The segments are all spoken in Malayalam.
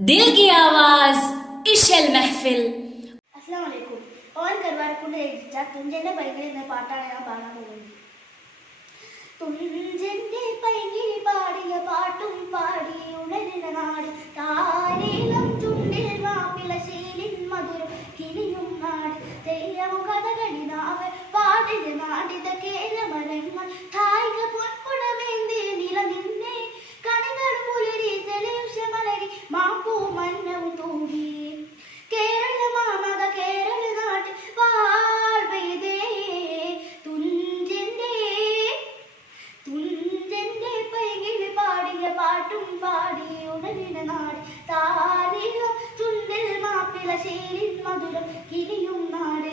दिल की आवाज ഇശൽ മെഹ്ഫിൽ. അസ്സലാമു അലൈക്കും. ഓൻ കരുവാരക്കുണ്ട് രചിച്ച തുഞ്ചന്റെ പൈങ്കിളി എന്ന പാട്ടാണ് ഞാൻ പാടാൻ പോകുന്നത്. തുഞ്ചന്റെ പൈങ്കിളി പാടിയ പാട്ടും പാടി ഉണരുന്ന നാട് താരേലം ചുണ്ടിൽ മാപ്പിള ശീലിൻ മധുരം കിളിയും നാട് തെയ്യവും കഥകളി നാവ് പാടിയ നാടിത കേരമരങ്ങൾ തായിക പൊൻകുടമേന്തി നിലനിന്നേ കണികൾ പുലരി ജലയുഷമലരി മാപ്പൂ മന്നവും തൂങ്ങി കേരള മാമക കേരള നാട്ടിൽ വാഴ്വൈതേ തുഞ്ചന്റെ പൈകിളി പാടിയ പാട്ടും പാടി ഉണരുന്ന നാട് താരേലം ചുണ്ടിൽ മാപ്പിള ശീലിൻ മധുരം കിളിയും നാട്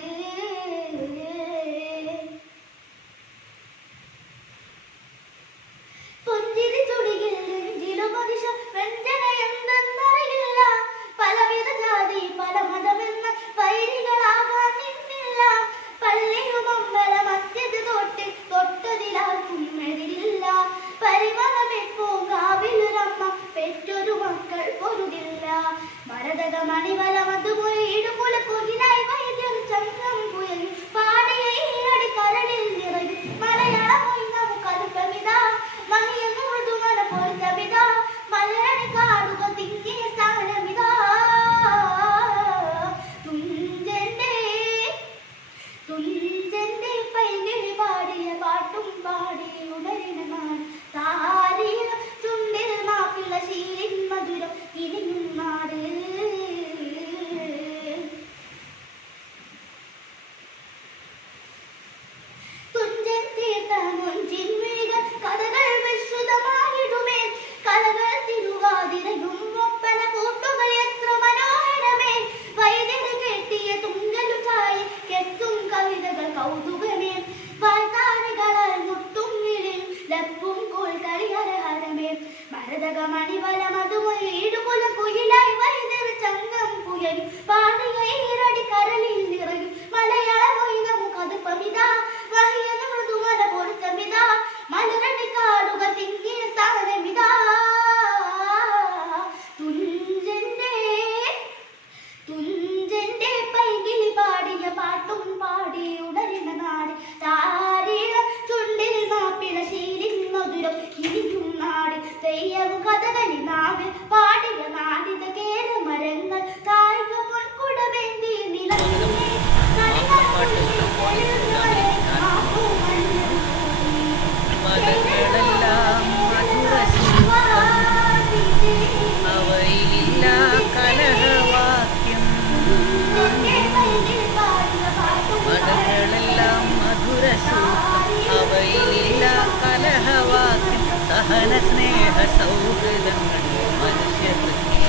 പുഞ്ചിരി തുടിയിൽ നെഞ്ചിലുമതിശ വ്യഞ്ജന എന്തെന്നറിയില്ല പലവിധ ജാതി പല മതമെന്ന വൈരികളാകാൻ നിന്നില്ല പള്ളിയും അമ്പല മസ്ജിദ് തൊട്ടതിലാർക്കും എതിരില്ല പരിമളമെപ്പൂങ്കാവിലൊരമ്മ പെറ്റൊരു മക്കൾ പൊരുതില്ല മരതക മണിവല മധുമുറി ഇടുപുല കൊകിലായി വൈദ്യർ ചങ്ങം പുയലും പാടിയ ഈരടി കരളിൽ നിറയും മലയാളമൊഴി നമുക്കത് കവിത മഹിയെന്നു മൃദുമന പൊരുത്തവിത മലയാളി കാടുക തിങ്ങിയ സ്ഥാനമിത തുഞ്ചന്റെ പൈങ്കിളി പാടിയ പാട്ടും പാടി ഉണരുന്ന നാട് താരേലം ചുണ്ടിൽ മാപ്പിള ശീലിൻ മധുരം കിളിയും നാട് തുഞ്ചൻ തീർത്ത മുഞ്ചിൻ വീട് കഥകൾ വിശ്രുതമായിടുമേ കലകൾ തിരുവാതിരയും ഒപ്പന കൂട്ടുകൾ എത്ര മനോഹരമേ വൈദ്യര് കെട്ടിയ തുങ്കലും ചായ കെട്ടും കവിതകൾ കൗതുകമേ വാഴ്ത്താരകളാൽ മുട്ടും വിളിയും ലപ്പും കോൾ കളിഹരഹരമേ മരതക മണിവല മധുമൊഴി ഇടുകുല കുയിലായി വൈദ്യർ ചങ്ങം പുയലും പാടിയ ഈരടി കരളിൽ നിറയും മലയാളമൊഴി നമുക്കത് പമിത വഹിയെന്ന് മൃദുമല പൊരുത്തമിത മലരടി കാടുക തിങ്ങിയ സ്ഥാനമിത തുഞ്ചന്റെ പൈങ്കിളി പാടിയ പാട്ടും പാടി ഉണരുന്ന നാട് താരേലം ചുണ്ടിൽ മാപ്പിള ശീലിൻ മധുരം കിളിയും നാട് തെയ്യവും കഥകളി നാവ് പാടിയ നാടിത കേരമരങ്ങൾ തായിക പൊൻകുടമേന്തി നിലനിന്നേ കണികൾ പുലരി ജലയുഷമലരി മാപ്പൂ മന്നവും മതങ്ങളെല്ലാം മധുരസൂക്തം അവയിലില്ല കലഹവാക്യം സഹന സ്നേഹ സൗഹൃദങ്ങൾ മനുഷ്യവൃത്തി